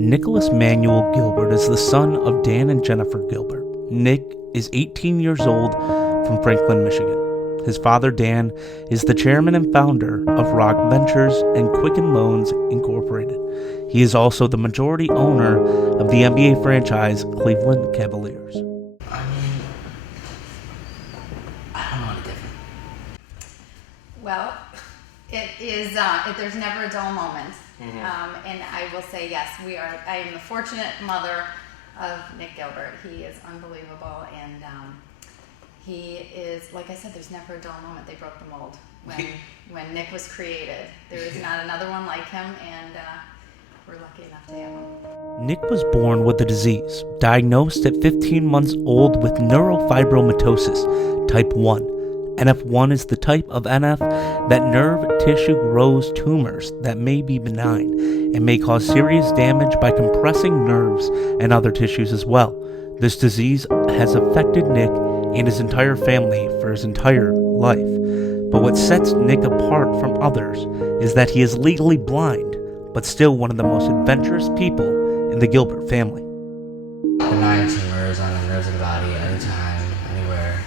Nicholas Manuel Gilbert is the son of Dan and Jennifer Gilbert. Nick is 18 years old from Franklin, Michigan. His father, Dan, is the chairman and founder of Rock Ventures and Quicken Loans Incorporated. He is also the majority owner of the NBA franchise Cleveland Cavaliers. I don't know what different. Well, it is. There's never a dull moment, and I will say yes. I am the fortunate mother of Nick Gilbert. He is unbelievable, and he is, like I said, there's never a dull moment. They broke the mold when Nick was created. There is not another one like him, and we're lucky enough to have him. Nick was born with the disease, diagnosed at 15 months old with neurofibromatosis, type 1. NF1 is the type of NF that nerve tissue grows tumors that may be benign and may cause serious damage by compressing nerves and other tissues as well. This disease has affected Nick and his entire family for his entire life. But what sets Nick apart from others is that he is legally blind, but still one of the most adventurous people in the Gilbert family. Benign tumors on the nerves of the body, anytime, anywhere.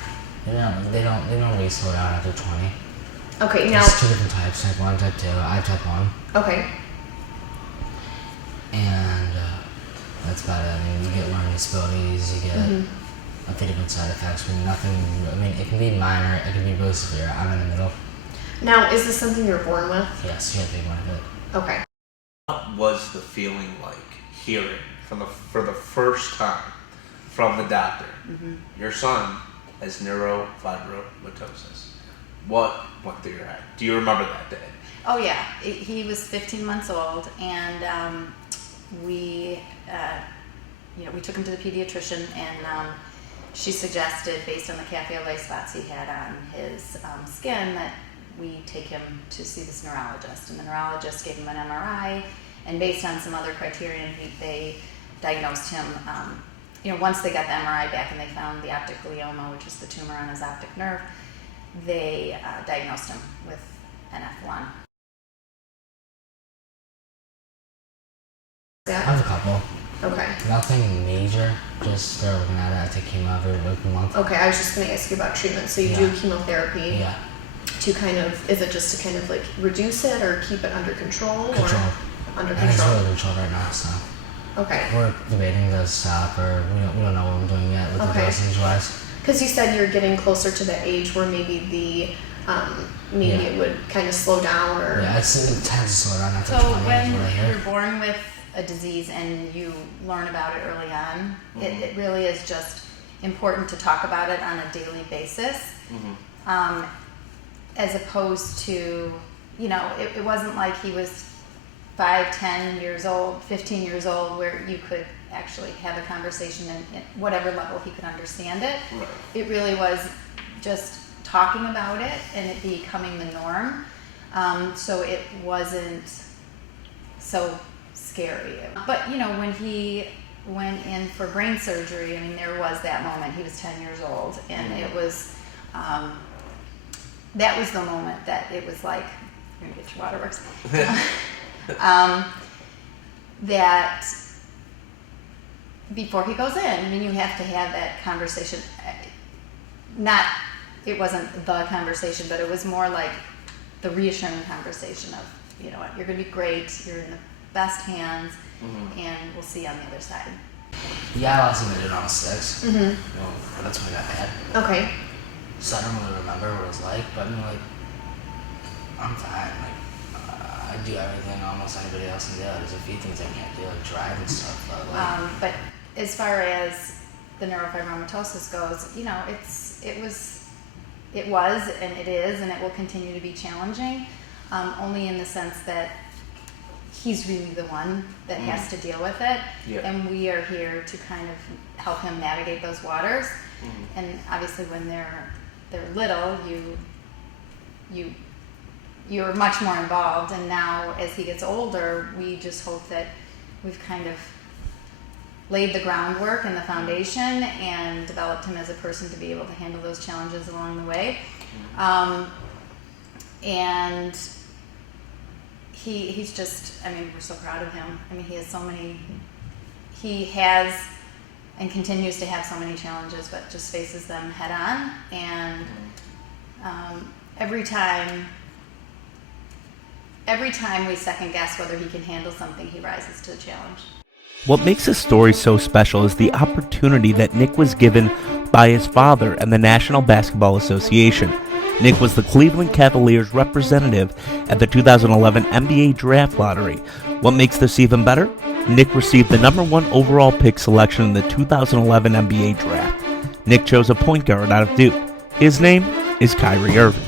They don't really slow down after 20. Okay, now There's two different types, type 1, type 2. I have type 1. okay. And that's about it. I mean, you get learning disabilities, you get a few different side effects, but nothing, I mean, it can be minor, it can be really severe. I'm in the middle. Now, is this something you were born with? Yes, you have to be one of it. Okay. What was the feeling like hearing for the first time from the doctor, your son has neurofibromatosis? What went through your head? Do you remember that day? Oh yeah, he was 15 months old, and we took him to the pediatrician, and she suggested, based on the cafe au lait spots he had on his skin, that we take him to see this neurologist. And the neurologist gave him an MRI, and based on some other criterion, they diagnosed him. Once they got the MRI back and they found the optic glioma, which is the tumor on his optic nerve, they diagnosed him with NF1. I have a couple. Okay. Nothing major, just they're looking at it. I take chemo every month. Okay, I was just going to ask you about treatment. So you do chemotherapy Yeah. to kind of, is it just to kind of like reduce it or keep it under control? Control. Or under And it's control? really controlled right now, so. Okay. We're debating to stop, or we don't know what we're doing yet with the dosage wise. Because you said you're getting closer to the age where maybe it would kind of slow down, or Yeah, it tends to slow down after So 20 is when what I hear. you're born with a disease and you learn about it early on, it really is just important to talk about it on a daily basis, as opposed to, it wasn't like he was 5, 10 years old, 15 years old, where you could actually have a conversation at whatever level he could understand it. Right. It really was just talking about it and it becoming the norm. So it wasn't so scary. But, when he went in for brain surgery, I mean, there was that moment. He was 10 years old, and it was, that was the moment that it was like, you're going to get your waterworks. That before he goes in, I mean, you have to have that conversation. It wasn't the conversation, but it was more like the reassuring conversation of, you know what, you're going to be great, you're in the best hands, and we'll see you on the other side. Yeah, I lost him when I was 6. That's when I got bad. Okay. So I don't really remember what it was like, but I mean, I'm fine. I do everything almost anybody else can do. There's a few things I can't do, like drive and stuff. But as far as the neurofibromatosis goes, it was, and it is, and it will continue to be challenging, only in the sense that he's really the one that has to deal with it, and we are here to kind of help him navigate those waters. And obviously, when they're little, you're much more involved, and now as he gets older, we just hope that we've kind of laid the groundwork and the foundation and developed him as a person to be able to handle those challenges along the way. And he's just, I mean, we're so proud of him. I mean, he has and continues to have so many challenges, but just faces them head on. And every time we second guess whether he can handle something, he rises to the challenge. What makes this story so special is the opportunity that Nick was given by his father and the National Basketball Association. Nick was the Cleveland Cavaliers representative at the 2011 NBA Draft Lottery. What makes this even better? Nick received the number 1 overall pick selection in the 2011 NBA Draft. Nick chose a point guard out of Duke. His name is Kyrie Irving.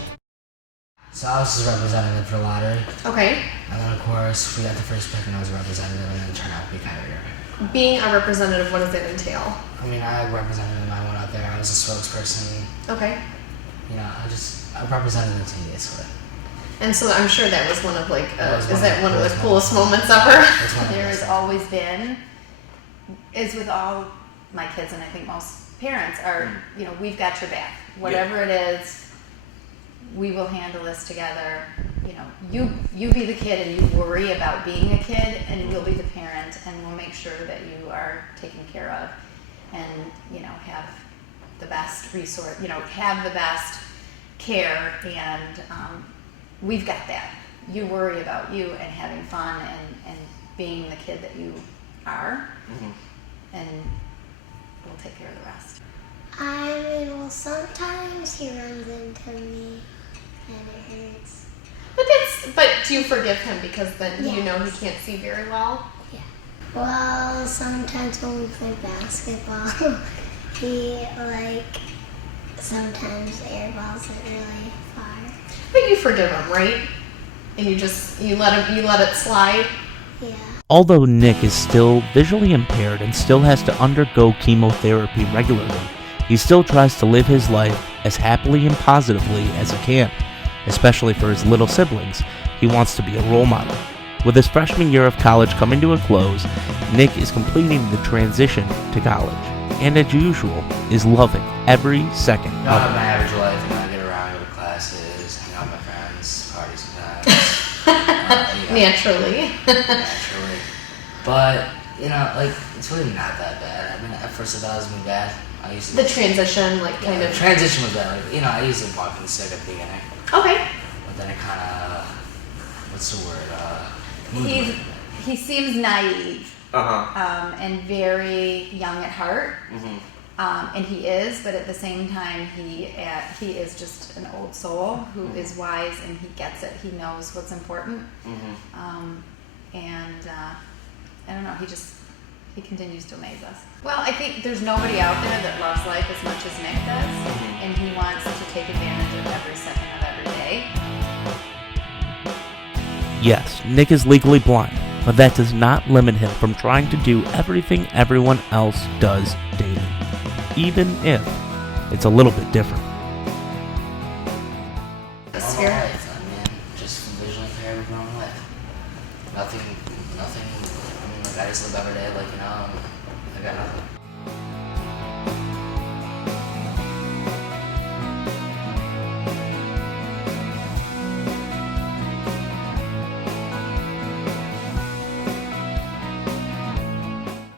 So I was his representative for the lottery. Okay. And then, of course, we got the first pick and I was a representative, and then it turned out to be Kyrie Irving. Being a representative, what does it entail? I mean, I represented him. I went out there. I was a spokesperson. Okay. You know, I represented the team, basically. And so I'm sure that was one of like, was is one that of one the of the coolest coolest moments ever? It's one of the There best. has always been, is with all my kids, and I think most parents are, you know, we've got your back. Whatever it is, we will handle this together. You know, you be the kid and you worry about being a kid, and you'll be the parent, and we'll make sure that you are taken care of, and you know, have the best resource. You know, have the best care, and we've got that. You worry about you and having fun and being the kid that you are, and we'll take care of the rest. I mean, well, sometimes he runs into me and it hurts. But do you forgive him because then you know he Yes. can't see very well? Yeah. Well, sometimes when we play basketball, he, sometimes airballs it really far. But you forgive him, right? And you let it slide. Yeah. Although Nick is still visually impaired and still has to undergo chemotherapy regularly, he still tries to live his life as happily and positively as he can. Especially for his little siblings, he wants to be a role model. With his freshman year of college coming to a close, Nick is completing the transition to college, and as usual, is loving every second You know, I of have it. my average life, and I get around, go to classes, hang out with my friends, party sometimes. You know, Naturally. naturally. But, you know, like, it's really not that bad. I mean, at first I thought it was going to be bad. I used to... The transition, kind the of. transition was bad. Like, you know, I used to walk in sick at the beginning. Okay. But then it kind of... What's the word? He seems naive Uh-huh. and very young at heart. Mm-hmm. And he is, but at the same time, he is just an old soul who is wise, and he gets it. He knows what's important, and I don't know. He continues to amaze us. Well, I think there's nobody out there that loves life as much as Nick does, and he wants to take advantage of every second of every day. Yes, Nick is legally blind, but that does not limit him from trying to do everything everyone else does daily, even if it's a little bit different. Normal life, I mean, just visually impaired with normal life. Nothing, I mean, like, I just live every day like, you know, I got nothing.